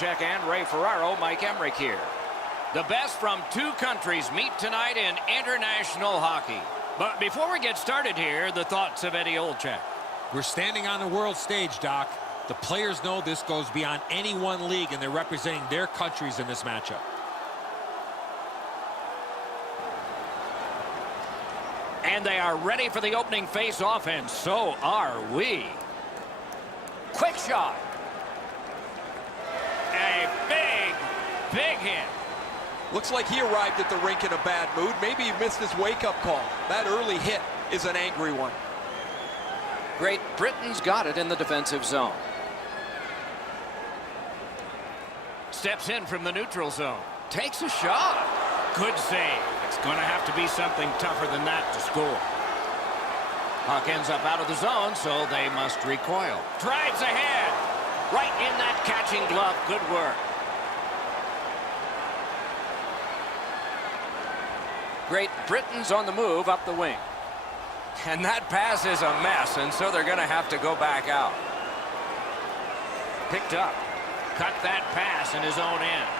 Polchek and Ray Ferraro. Mike Emrick here. The best from two countries meet tonight in international hockey. But before we get started here, the thoughts of Eddie Olczyk. We're standing on the world stage, Doc. The players know this goes beyond any one league, and they're representing their countries in this matchup. And they are ready for the opening face-off, and so are we. Quick shot. A big hit. Looks like he arrived at the rink in a bad mood. Maybe he missed his wake-up call. That early hit is an angry one. Great Britain's got it in the defensive zone. Steps in from the neutral zone. Takes a shot. Good save. It's going to have to be something tougher than that to score. Puck ends up out of the zone, so they must recoil. Drives ahead. Right in that catching glove. Good work. Great Britain's on the move up the wing. And that pass is a mess, and so they're going to have to go back out. Picked up. Cut that pass in his own end.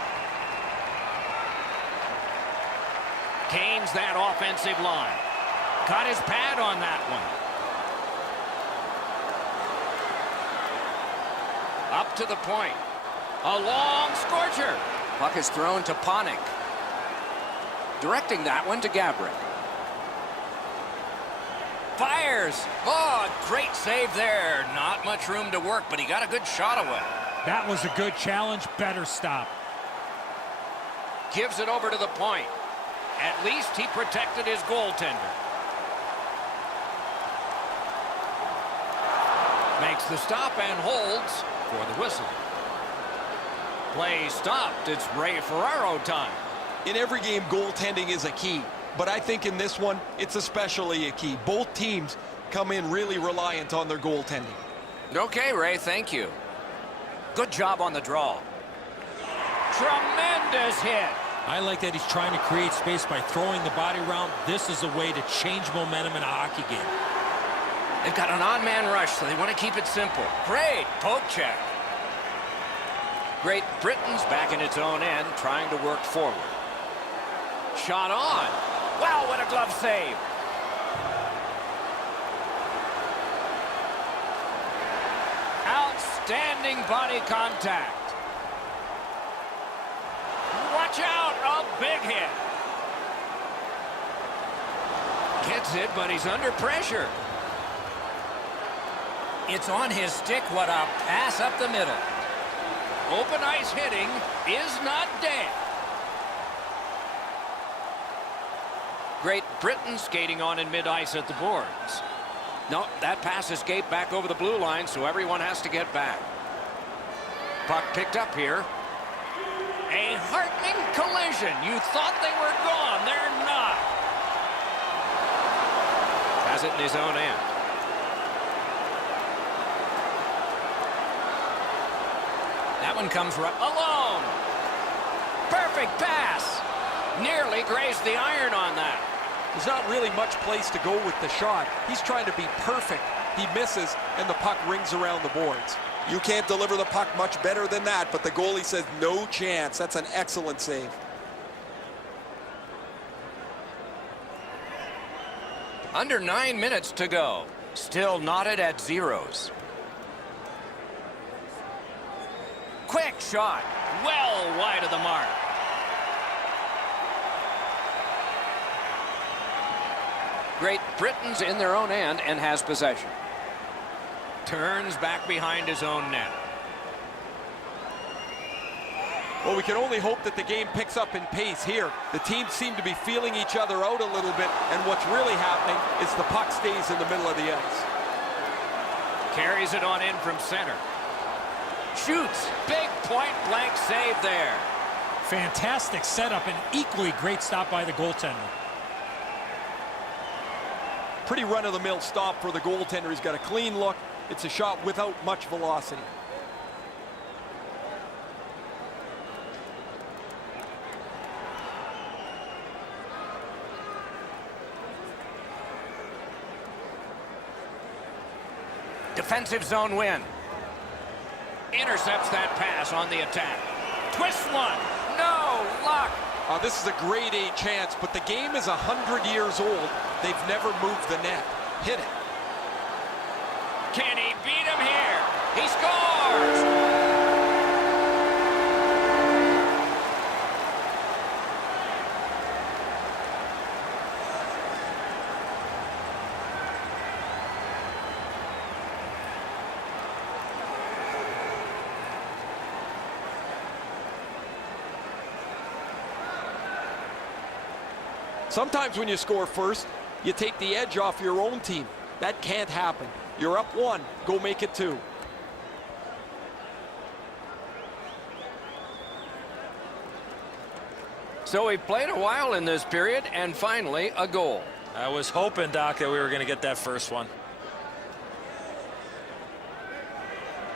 Gains that offensive line. Got his pad on that one. Up to the point. A long scorcher. Puck is thrown to Panik. Directing that one to Gabrick. Fires. Oh, great save there. Not much room to work, but he got a good shot away. That was a good challenge. Better stop. Gives it over to the point. At least he protected his goaltender. Makes the stop and holds for the whistle. Play stopped. It's Ray Ferraro time. In every game, goaltending is a key. But I think in this one, it's especially a key. Both teams come in really reliant on their goaltending. Okay, Ray, thank you. Good job on the draw. Tremendous hit. I like that he's trying to create space by throwing the body around. This is a way to change momentum in a hockey game. They've got an on-man rush, so they want to keep it simple. Great poke check. Great Britain's back in its own end, trying to work forward. Shot on. Wow, what a glove save. Outstanding body contact. Watch out, a big hit. Gets it, but he's under pressure. It's on his stick. What a pass up the middle. Open ice hitting is not dead. Great Britain skating on in mid-ice at the boards. No, that pass escaped back over the blue line, so everyone has to get back. Puck picked up here. A heartening collision. You thought they were gone. They're not. Has it in his own end. That one comes right alone. Perfect pass. Nearly grazed the iron on that. There's not really much place to go with the shot. He's trying to be perfect. He misses, and the puck rings around the boards. You can't deliver the puck much better than that, but the goalie says no chance. That's an excellent save. Under 9 minutes to go. Still knotted at zeros. Quick shot. Well wide of the mark. Great Britain's in their own end and has possession. Turns back behind his own net. Well, we can only hope that the game picks up in pace here. The teams seem to be feeling each other out a little bit, and what's really happening is the puck stays in the middle of the ice. Carries it on in from center. Shoots. Big point-blank save there. Fantastic setup and equally great stop by the goaltender. Pretty run-of-the-mill stop for the goaltender. He's got a clean look. It's a shot without much velocity. Defensive zone win. Intercepts that pass on the attack. Twists one. No luck. This is a grade A chance, but the game is 100 years old. They've never moved the net. Hit it. Can he beat him here? He scores! Sometimes when you score first, you take the edge off your own team. That can't happen. You're up 1, go make it 2. So we've played a while in this period, and finally a goal. I was hoping, Doc, that we were going to get that first one.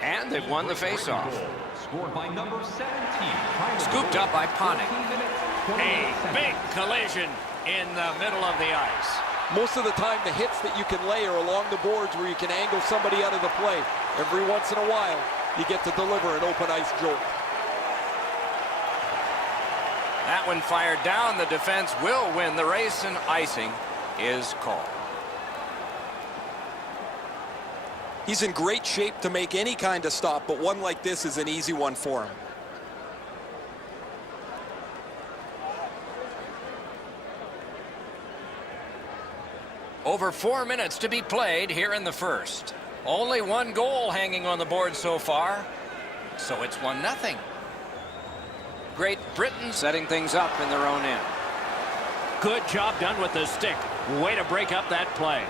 And they've won the faceoff. Scored by number 17. Scooped up by Ponick. A big collision in the middle of the ice. Most of the time, the hits that you can lay are along the boards where you can angle somebody out of the play. Every once in a while, you get to deliver an open ice jolt. That one fired down. The defense will win the race, and icing is called. He's in great shape to make any kind of stop, but one like this is an easy one for him. Over 4 minutes to be played here in the first. Only one goal hanging on the board so far, so it's 1-0. Great Britain setting things up in their own end. Good job done with the stick. Way to break up that play.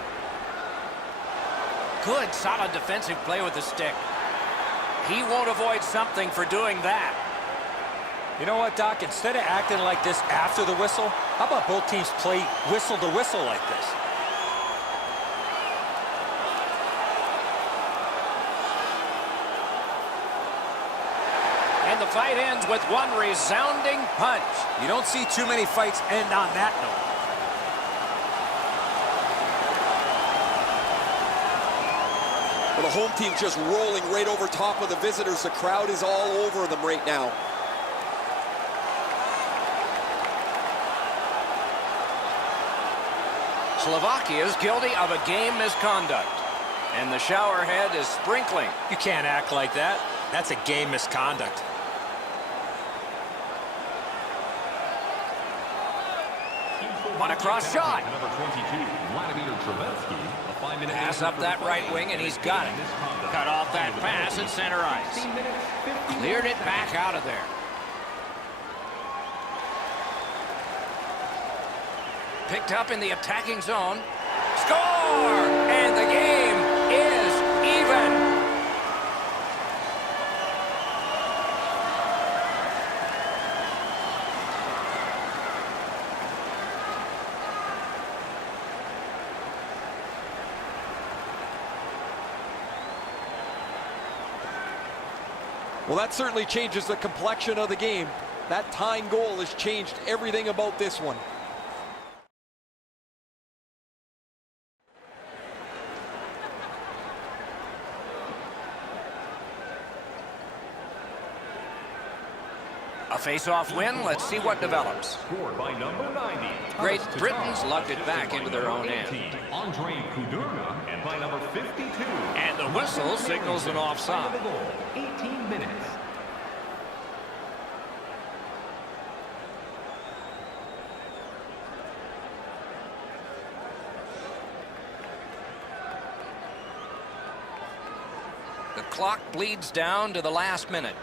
Good, solid defensive play with the stick. He won't avoid something for doing that. You know what, Doc? Instead of acting like this after the whistle, how about both teams play whistle to whistle like this? And the fight ends with one resounding punch. You don't see too many fights end on that note. Well, the home team's just rolling right over top of the visitors. The crowd is all over them right now. Slovakia is guilty of a game misconduct. And the showerhead is sprinkling. You can't act like that. That's a game misconduct. On a cross shot. Number 22, Vladimir Traveling. A 5-minute Pass up that right wing, and he's got it. Cut off that pass at center ice. Cleared it back out of there. Picked up in the attacking zone. Score! And the game is even. Well, that certainly changes the complexion of the game. That tying goal has changed everything about this one. A face-off win. Let's see what develops. Scored by number 90. Great Britain's lugged it back into their own end. Andre Kudurna, and by number 52. And the whistle signals an offside. 18 minutes. The clock bleeds down to the last minute.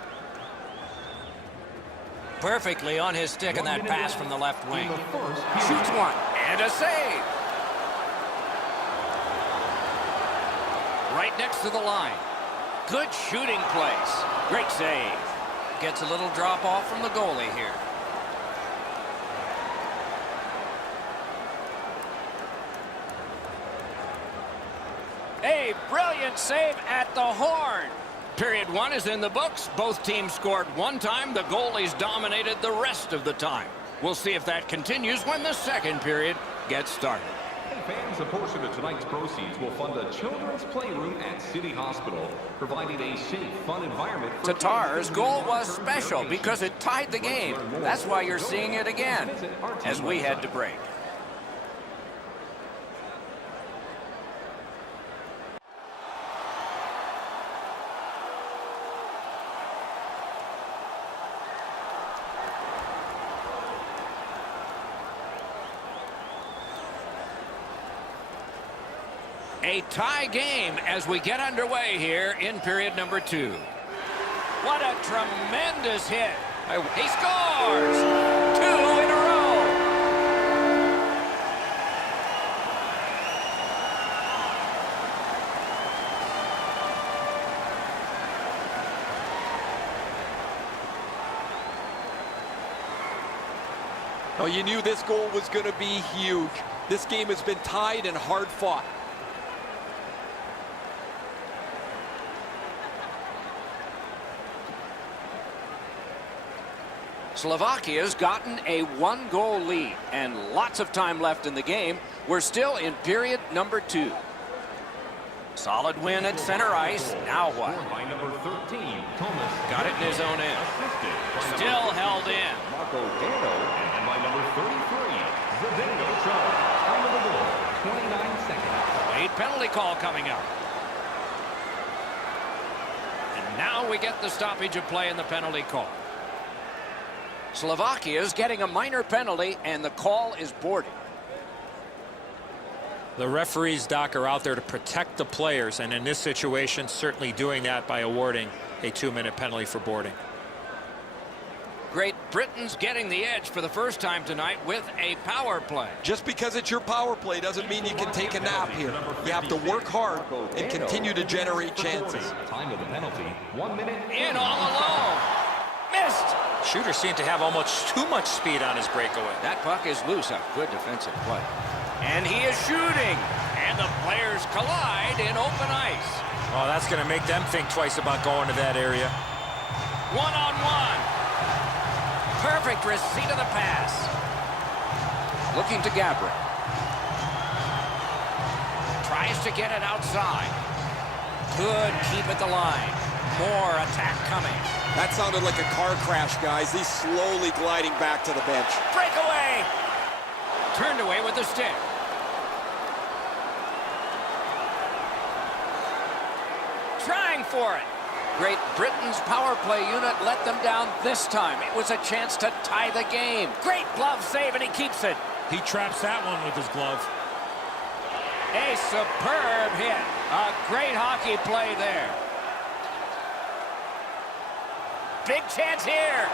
Perfectly on his stick in that pass from the left wing. Shoots one, and a save. Right next to the line. Good shooting place. Great save. Gets a little drop off from the goalie here. A brilliant save at the horn. Period one is in the books. Both teams scored one time. The goalies dominated the rest of the time. We'll see if that continues when the second period gets started. Hey, fans. raise a portion of tonight's proceeds will fund a children's playroom at City Hospital, providing a safe, fun environment for Tatar's goal was special because it tied the game. That's why you're seeing it again as we head to break. A tie game as we get underway here in period number 2. What a tremendous hit. He scores! 2 in a row. Well, you knew this goal was going to be huge. This game has been tied and hard fought. Slovakia's gotten a 1-goal lead and lots of time left in the game. We're still in period number 2. Solid win at center ice. Now what? By number 13, Thomas. Got it in his own end. Still held in. Marco Dano, and by number 33, Zdeno Chara. Time of the goal, 29 seconds. Late penalty call coming up. And now we get the stoppage of play in the penalty call. Slovakia's getting a minor penalty, and the call is boarding. The referees, Doc, are out there to protect the players, and in this situation, certainly doing that by awarding a 2-minute penalty for boarding. Great Britain's getting the edge for the first time tonight with a power play. Just because it's your power play doesn't mean you can take a nap here. You have to work hard and continue to generate chances. Time of the penalty, 1 minute. In all alone. Missed. Shooter seemed to have almost too much speed on his breakaway. That puck is loose. A good defensive play. And he is shooting. And the players collide in open ice. Oh, that's going to make them think twice about going to that area. One-on-one. Perfect receipt of the pass. Looking to Gabrick. Tries to get it outside. Could keep at the line. More attack coming. That sounded like a car crash, guys. He's slowly gliding back to the bench. Breakaway. Turned away with the stick. Trying for it. Great Britain's power play unit let them down this time. It was a chance to tie the game. Great glove save, and he keeps it. He traps that one with his glove. A superb hit. A great hockey play there. Big chance here.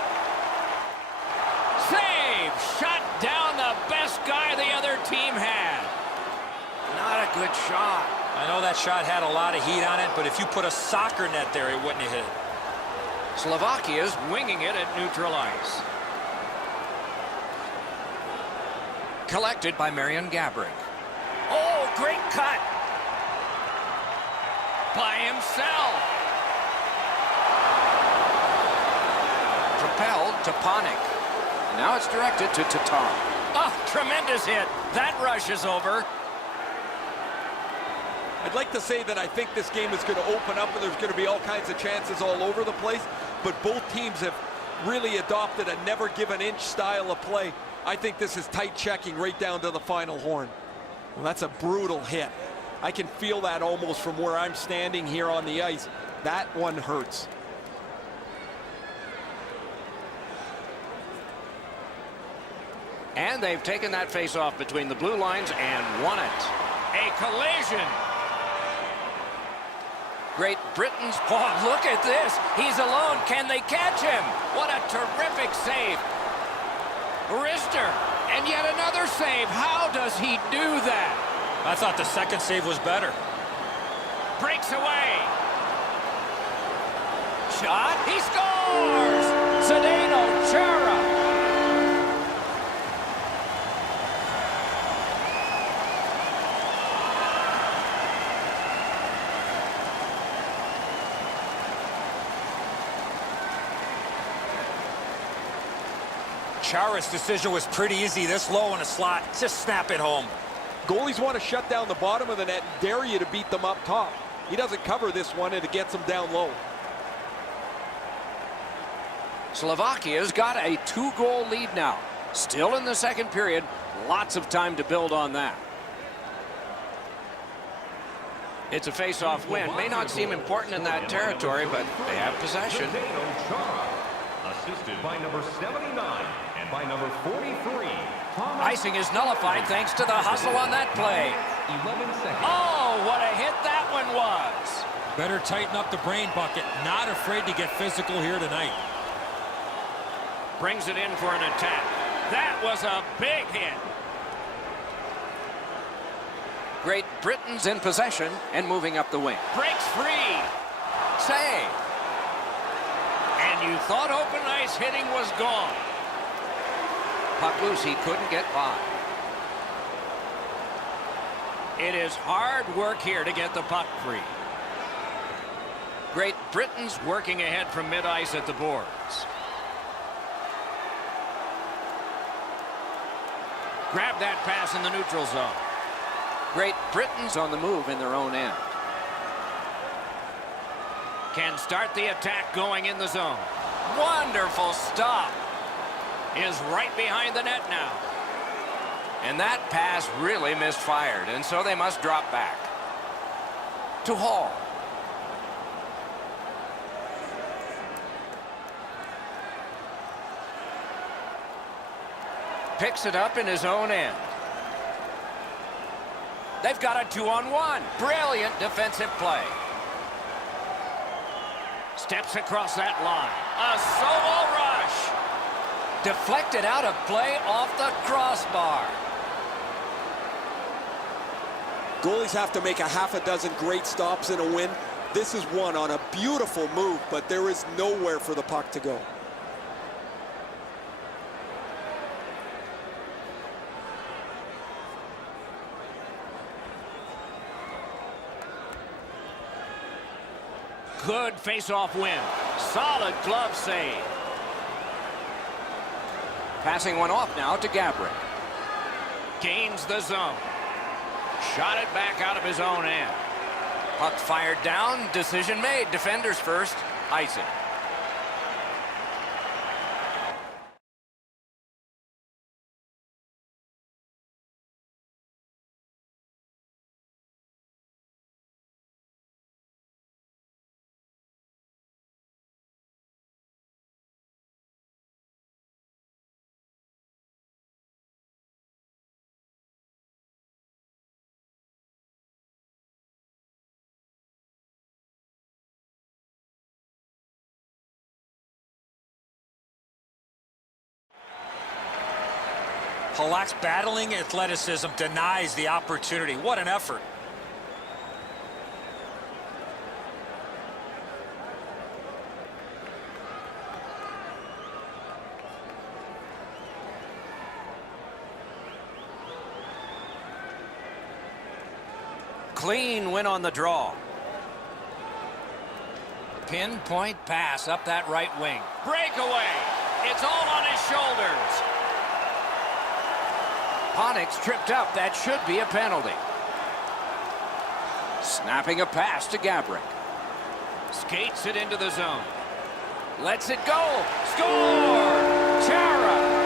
Save. Shut down the best guy the other team had. Not a good shot. I know that shot had a lot of heat on it, but if you put a soccer net there, it wouldn't have hit it. Slovakia's winging it at neutral ice. Collected by Marian Gabrick. Oh, great cut. By himself. Propelled to Panik. Now it's directed to Tatar. Oh, tremendous hit. That rush is over. I'd like to say that I think this game is going to open up and there's going to be all kinds of chances all over the place, but both teams have really adopted a never give an inch style of play. I think this is tight checking right down to the final horn. Well, that's a brutal hit. I can feel that almost from where I'm standing here on the ice. That one hurts. And they've taken that face-off between the blue lines and won it. A collision. Great Britain's... Oh, look at this. He's alone. Can they catch him? What a terrific save. Rister. And yet another save. How does he do that? I thought the second save was better. Breaks away. Shot. He scores. Zdeno Chara. Chara's decision was pretty easy. This low in a slot, just snap it home. Goalies want to shut down the bottom of the net and dare you to beat them up top. He doesn't cover this one, and it gets them down low. Slovakia's got a 2-goal lead now. Still in the second period. Lots of time to build on that. It's a face-off win. May not seem important in that territory, but they have possession. Assisted by number 79 and by number 43. Icing is nullified thanks to the hustle on that play. 11 seconds. Oh, what a hit that one was. Better tighten up the brain bucket. Not afraid to get physical here tonight. Brings it in for an attack. That was a big hit. Great Britain's in possession and moving up the wing. Breaks free. Save. And you thought open ice hitting was gone. Puck loose, he couldn't get by. It is hard work here to get the puck free. Great Britain's working ahead from mid-ice at the boards. Grab that pass in the neutral zone. Great Britain's on the move in their own end. Can start the attack going in the zone. Wonderful stop. Is right behind the net now. And that pass really misfired, and so they must drop back. To Hall. Picks it up in his own end. They've got a 2-on-1. Brilliant defensive play. Steps across that line. A solo rush. Deflected out of play off the crossbar. Goalies have to make a half a dozen great stops in a win. This is one on a beautiful move, but there is nowhere for the puck to go. Good face-off win. Solid glove save. Passing one off now to Gabrick. Gains the zone. Shot it back out of his own end. Puck fired down. Decision made. Defenders first. Icing. Halak's battling athleticism denies the opportunity. What an effort. Clean win on the draw. Pinpoint pass up that right wing. Breakaway. It's all on his shoulders. Panik's tripped up. That should be a penalty. Snapping a pass to Gabrick. Skates it into the zone. Lets it go. Score! Chara!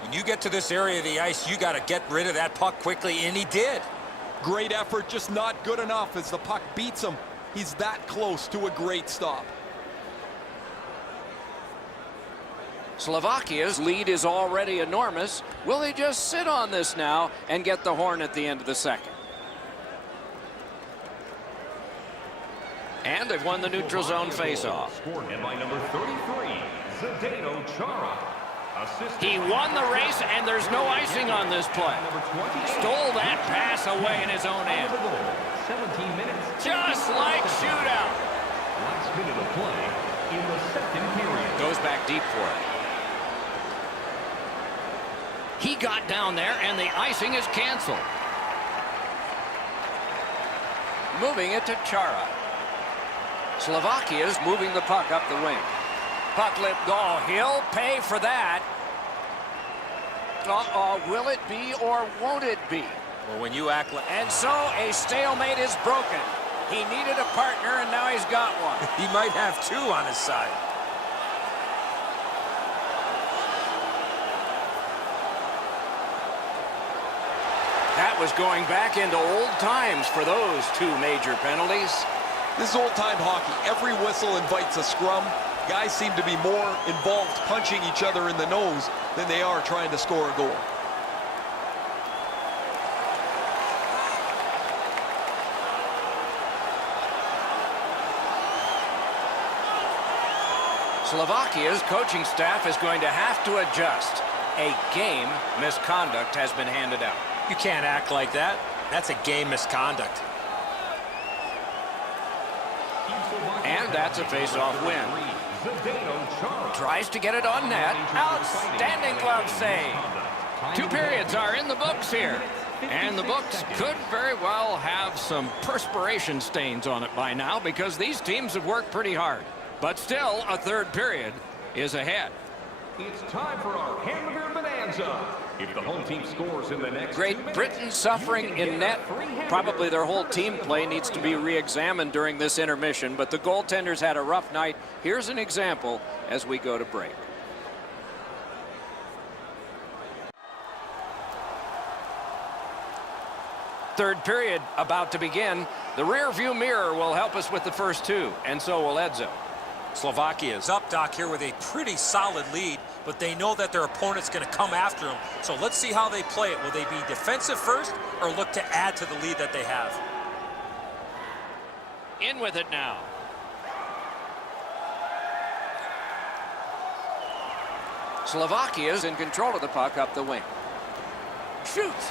When you get to this area of the ice, you got to get rid of that puck quickly, and he did. Great effort, just not good enough as the puck beats him. He's that close to a great stop. Slovakia's lead is already enormous. Will they just sit on this now and get the horn at the end of the second? And they've won the neutral zone faceoff. And by number 33, Zdeno Chara. He won the race, and there's no icing on this play. Stole that pass away in his own end. 17 minutes. Just like shootout. Last minute of play in the second period. Goes back deep for it. He got down there, and the icing is canceled. Moving it to Chara. Slovakia is moving the puck up the wing. Puck lip goal. He'll pay for that. Will it be or won't it be? Well, when you act like... And so a stalemate is broken. He needed a partner, and now he's got one. He might have two on his side. That was going back into old times for those two major penalties. This is old-time hockey. Every whistle invites a scrum. Guys seem to be more involved punching each other in the nose than they are trying to score a goal. Slovakia's coaching staff is going to have to adjust. A game misconduct has been handed out. You can't act like that. That's a game misconduct. And that's a face-off win. Tries to get it on net. Outstanding glove save. 2 periods are in the books here. And the books could very well have some perspiration stains on it by now because these teams have worked pretty hard. But still, a third period is ahead. It's time for our hamburger bonanza. If the home team scores in the next Great Britain suffering in net. Probably their whole team play needs to be re-examined during this intermission, but the goaltenders had a rough night. Here's an example as we go to break. Third period about to begin. The rear view mirror will help us with the first two, and so will Edzo. Slovakia is up, Doc, here with a pretty solid lead, but they know that their opponent's going to come after them. So let's see how they play it. Will they be defensive first or look to add to the lead that they have? In with it now. Slovakia's in control of the puck up the wing. Shoots.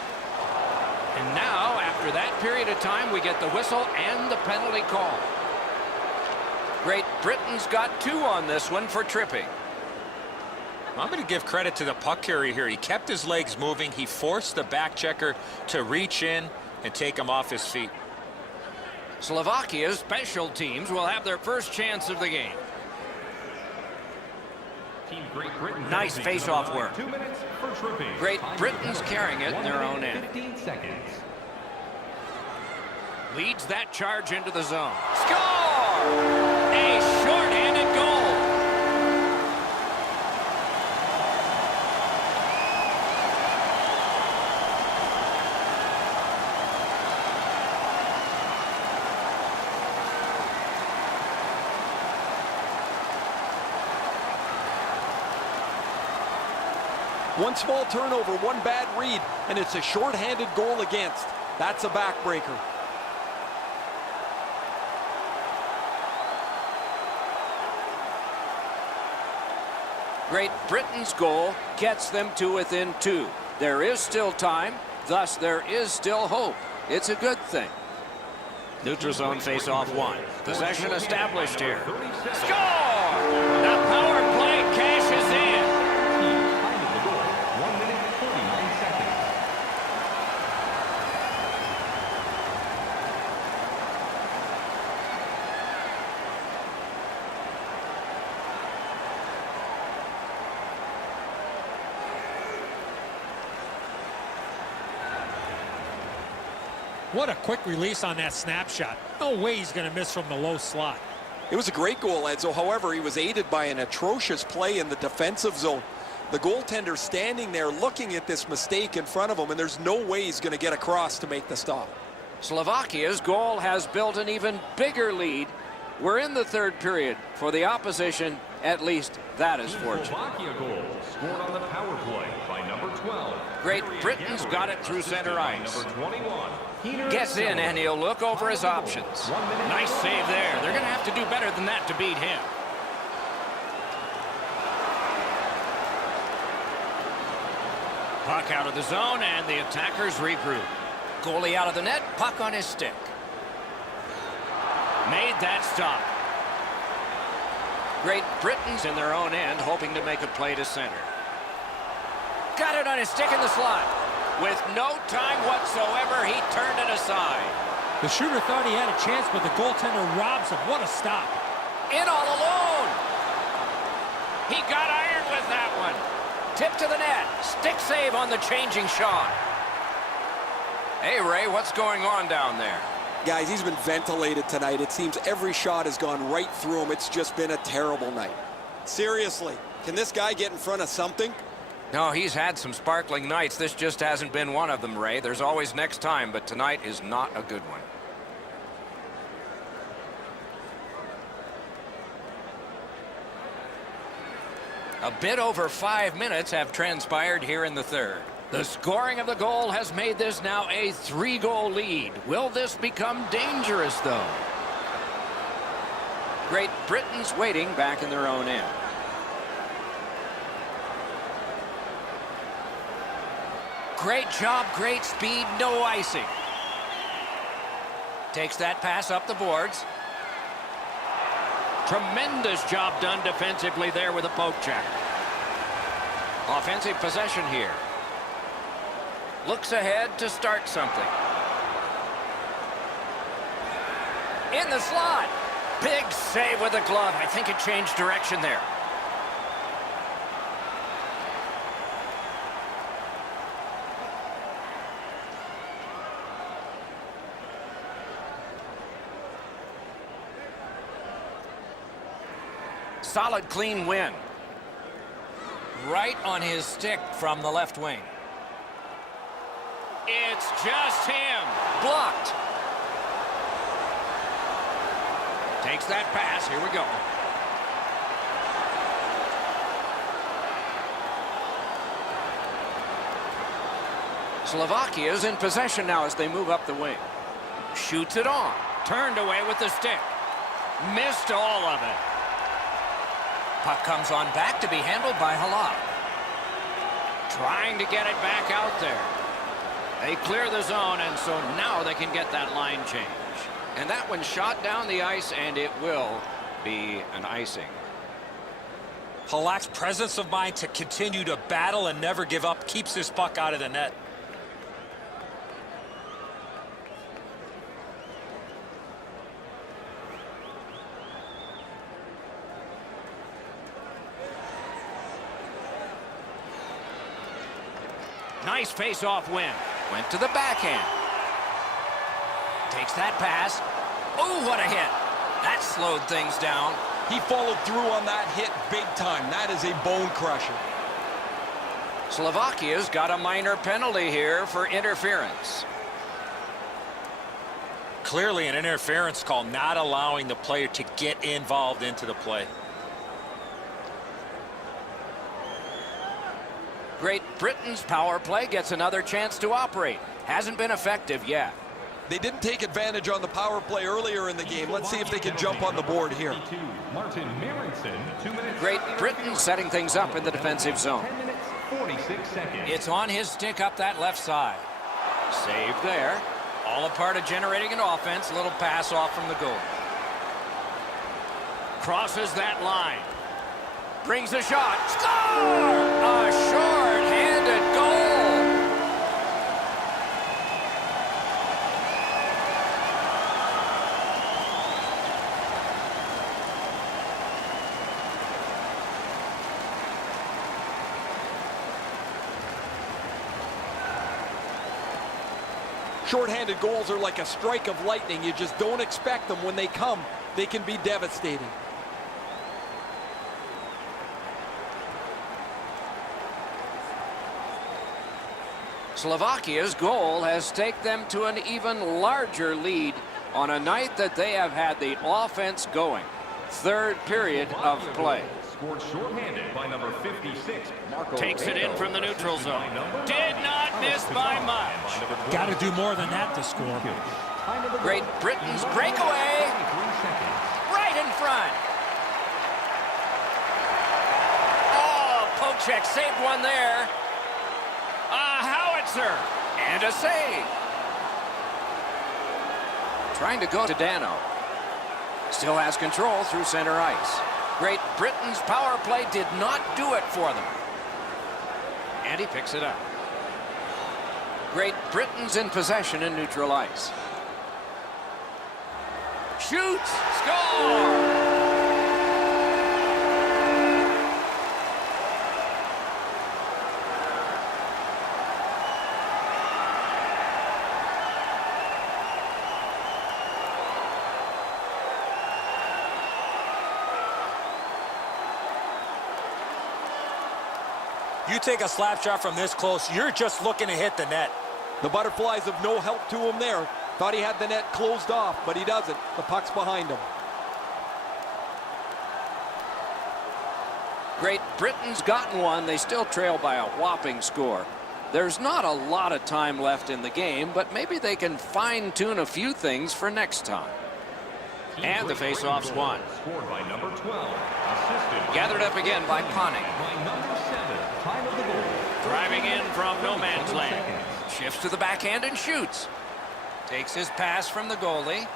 And now, after that period of time, we get the whistle and the penalty call. Great Britain's got 2 on this one for tripping. I'm going to give credit to the puck carrier here. He kept his legs moving. He forced the back checker to reach in and take him off his feet. Slovakia's special teams will have their first chance of the game. Team Great Britain. Nice face-off work. 2 minutes for tripping. Great Britain's carrying it in their own end. 15 seconds. Leads that charge into the zone. Score! A short-handed goal. One small turnover, one bad read, and it's a short-handed goal against. That's a backbreaker. Great Britain's goal gets them to within 2. There is still time, thus there is still hope. It's a good thing. Neutral zone face-off 1. Possession established here. Score! The power play cashes in. Time of the goal, 1 minute 49 seconds. What a quick release on that snapshot. No way he's going to miss from the low slot. It was a great goal, Edzo. However, he was aided by an atrocious play in the defensive zone. The goaltender standing there looking at this mistake in front of him, and there's no way he's going to get across to make the stop. Slovakia's goal has built an even bigger lead. We're in the third period. For the opposition, at least that is fortunate. Slovakia goal scored on the power play by number 12. Great Britain's got it through center ice. Number 21. Gets in, and he'll look over his options. Nice save there. They're going to have to do better than that to beat him. Puck out of the zone, and the attackers regroup. Goalie out of the net, puck on his stick. Made that stop. Great Britain's in their own end, hoping to make a play to center. Got it on his stick in the slot. With no time whatsoever, he turned it aside. The shooter thought he had a chance, but the goaltender robs him. What a stop. In all alone. He got iron with that one. Tip to the net. Stick save on the changing shot. Hey, Ray, what's going on down there? Guys, he's been ventilated tonight. It seems every shot has gone right through him. It's just been a terrible night. Seriously, can this guy get in front of something? No, he's had some sparkling nights. This just hasn't been one of them, Ray. There's always next time, but tonight is not a good one. A bit over 5 minutes have transpired here in the third. The scoring of the goal has made this now a 3-goal lead. Will this become dangerous, though? Great Britain's waiting back in their own end. Great job, great speed, no icing. Takes that pass up the boards. Tremendous job done defensively there with a poke check. Offensive possession here. Looks ahead to start something. In the slot. Big save with the glove. I think it changed direction there. Solid, clean win. Right on his stick from the left wing. It's just him. Blocked. Takes that pass. Here we go. Slovakia is in possession now as they move up the wing. Shoots it on. Turned away with the stick. Missed all of it. Puck comes on back to be handled by Halak. Trying to get it back out there. They clear the zone, and so now they can get that line change. And that one shot down the ice, and it will be an icing. Halak's presence of mind to continue to battle and never give up keeps this puck out of the net. Nice face-off win. Went to the backhand. Takes that pass. Oh, what a hit. That slowed things down. He followed through on that hit big time. That is a bone crusher. Slovakia's got a minor penalty here for interference. Clearly an interference call, not allowing the player to get involved into the play. Great Britain's power play gets another chance to operate. Hasn't been effective yet. They didn't take advantage on the power play earlier in the game. Let's see if they can jump on the board here. Martin Marinson, 2 minutes. Great Britain setting things up in the defensive zone. 10 minutes, 46 seconds. It's on his stick up that left side. Save there. All a part of generating an offense. Little pass off from the goal. Crosses that line. Brings a shot. Score! A short-handed goal. Short-handed goals are like a strike of lightning. You just don't expect them. When they come, they can be devastating. Slovakia's goal has taken them to an even larger lead on a night that they have had the offense going. Third period of play. Scored shorthanded by number 56. Marco Takes it in from the neutral zone. by Did not miss by much. Got to do more than that to score. Great Britain's breakaway. 23 seconds. Right in front. Oh, poke check saved one there. A howitzer and a save. Trying to go to Dano. Still has control through center ice. Great Britain's power play did not do it for them. And he picks it up. Great Britain's in possession in neutral ice. Shoots! Score! You take a slap shot from this close, you're just looking to hit the net. The Butterflies have no help to him there. Thought he had the net closed off, but he doesn't. The puck's behind him. Great Britain's gotten one. They still trail by a whopping score. There's not a lot of time left in the game, but maybe they can fine-tune a few things for next time. And the face-off's won. Scored by number 12. Assisted. Gathered up again by Conning. By number 7. Time of the goal. Driving in from no man's 37 land. seconds. Shifts to the backhand and shoots. Takes his pass from the goalie.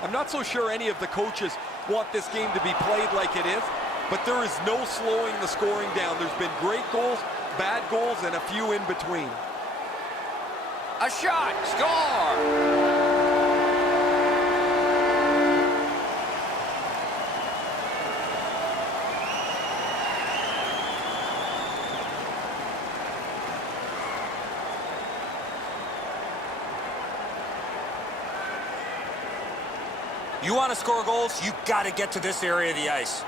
I'm not so sure any of the coaches want this game to be played like it is, but there is no slowing the scoring down. There's been great goals, bad goals, and a few in between. A shot! Score! You want to score goals, you got to get to this area of the ice.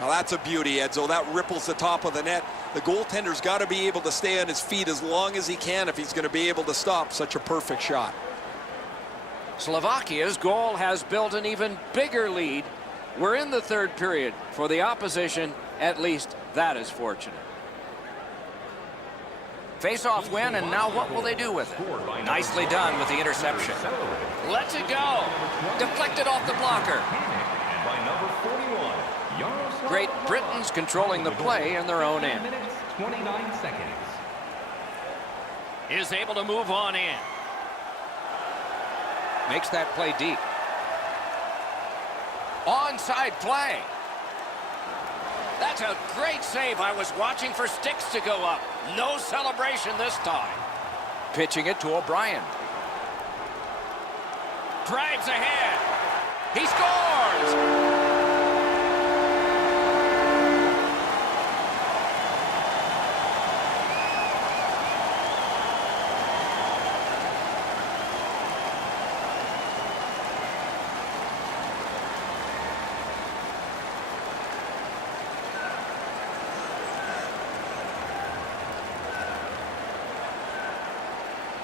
Now that's a beauty, Edzo. That ripples the top of the net. The goaltender's got to be able to stay on his feet as long as he can if he's going to be able to stop such a perfect shot. Slovakia's goal has built an even bigger lead. We're in the third period. For the opposition, at least that is fortunate. Face-off win, and now what will they do with it? Nicely done with the interception. Lets it go. Deflected off the blocker. And by number 41, Yaroslav Great Britain's controlling the play in their own end. minutes, 29 seconds. Is able to move on in. Makes that play deep. Onside play. That's a great save. I was watching for sticks to go up. No celebration this time. Pitching it to O'Brien. Drives ahead. He scores!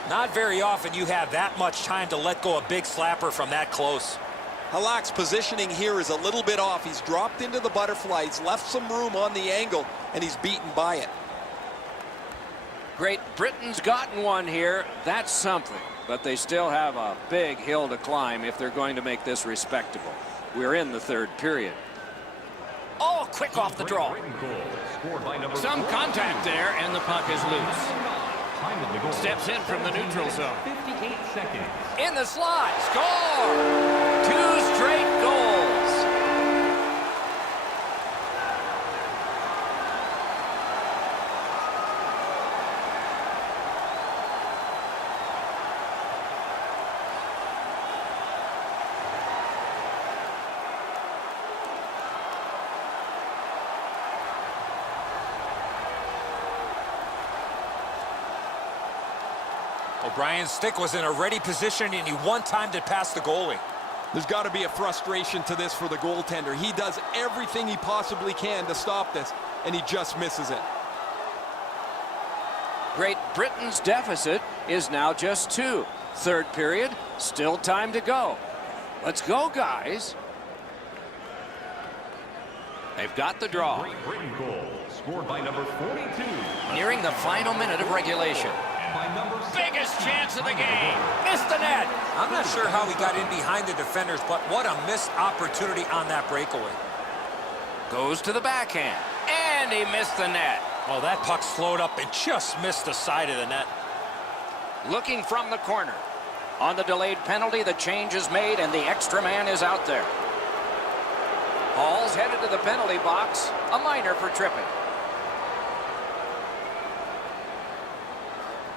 Not very often you have that much time to let go a big slapper from that close. Halak's positioning here is a little bit off. He's dropped into the Butterflies, left some room on the angle, and he's beaten by it. Great Britain's gotten one here. That's something. But they still have a big hill to climb if they're going to make this respectable. We're in the third period. Oh, quick off the draw. Some contact there, and the puck is loose. Time of the goal. Steps in from the neutral zone. 58 seconds. In the slot. Score! 2 straight goals. O'Brien's stick was in a ready position, and he one-timed it past the goalie. There's got to be a frustration to this for the goaltender. He does everything he possibly can to stop this, and he just misses it. Great Britain's deficit is now just 2. Third period, still time to go. Let's go, guys. They've got the draw. Great Britain goal. Scored by number 42. Nearing the final minute of regulation. By number Biggest chance of the game. Missed the net. I'm not sure how he got in behind the defenders, but what a missed opportunity on that breakaway. Goes to the backhand. And he missed the net. Well, that puck slowed up and just missed the side of the net. Looking from the corner. On the delayed penalty, the change is made, and the extra man is out there. Hall's headed to the penalty box. A minor for tripping.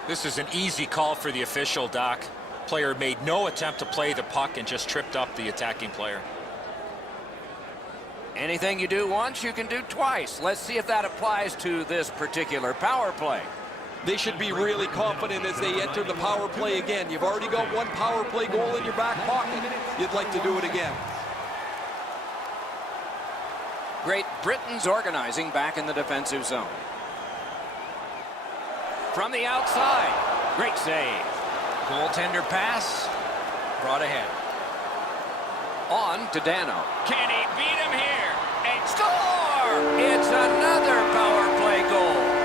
This is an easy call for the official, Doc. Player made no attempt to play the puck and just tripped up the attacking player. Anything you do once, you can do twice. Let's see if that applies to this particular power play. They should be really confident as they enter the power play again. You've already got one power play goal in your back pocket. You'd like to do it again. Great Britain's organizing back in the defensive zone. From the outside, great save. Goaltender pass, brought ahead. On to Dano. Can he beat him here? And score! It's another power play goal.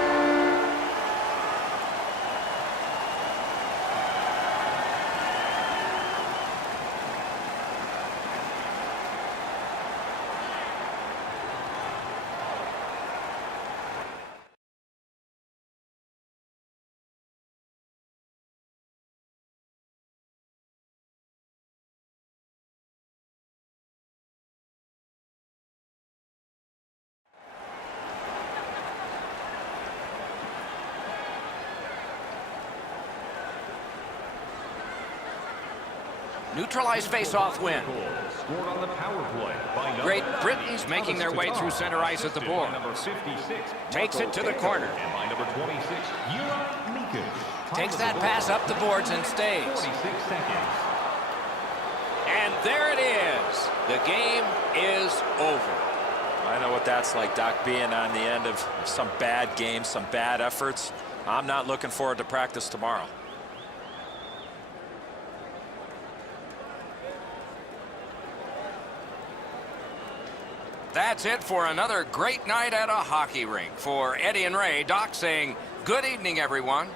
Neutralized face-off win. Scored on the power play by Great Britain's making their way through center ice at the board. number 56, Takes it to the corner. and by number 26, Takes that pass up the boards and stays. 46 seconds. And there it is. The game is over. I know what that's like, Doc, being on the end of some bad games, some bad efforts. I'm not looking forward to practice tomorrow. That's it for another great night at a hockey rink. For Eddie and Ray, Doc saying good evening, everyone.